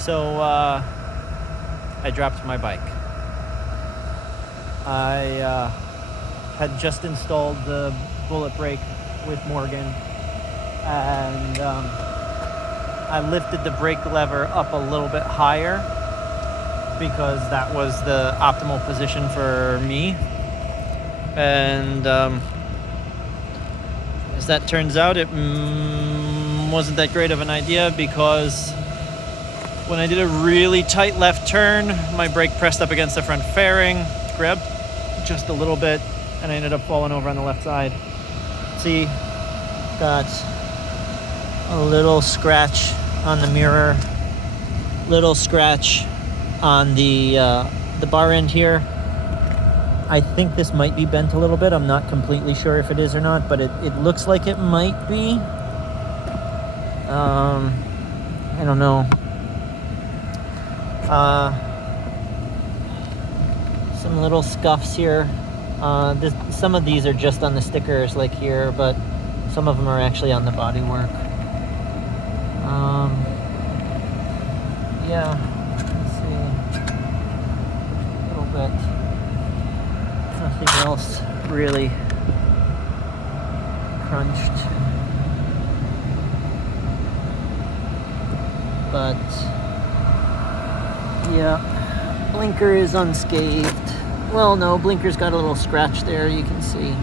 So I dropped my bike. I had just installed the bullet brake with Morgan, and I lifted the brake lever up a little bit higher because that was the optimal position for me. And as that turns out, it wasn't that great of an idea, because when I did a really tight left turn, my brake pressed up against the front fairing, grabbed just a little bit, and I ended up falling over on the left side. See, got a little scratch on the mirror, little scratch on the bar end here. I think this might be bent a little bit. I'm not completely sure if it is or not, but it looks like it might be. I don't know. Some little scuffs here. Some of these are just on the stickers, like here, but some of them are actually on the bodywork. Yeah, let's see. A little bit. Nothing else really crunched. But yeah, blinker is unscathed. Well, no, blinker's got a little scratch there, you can see.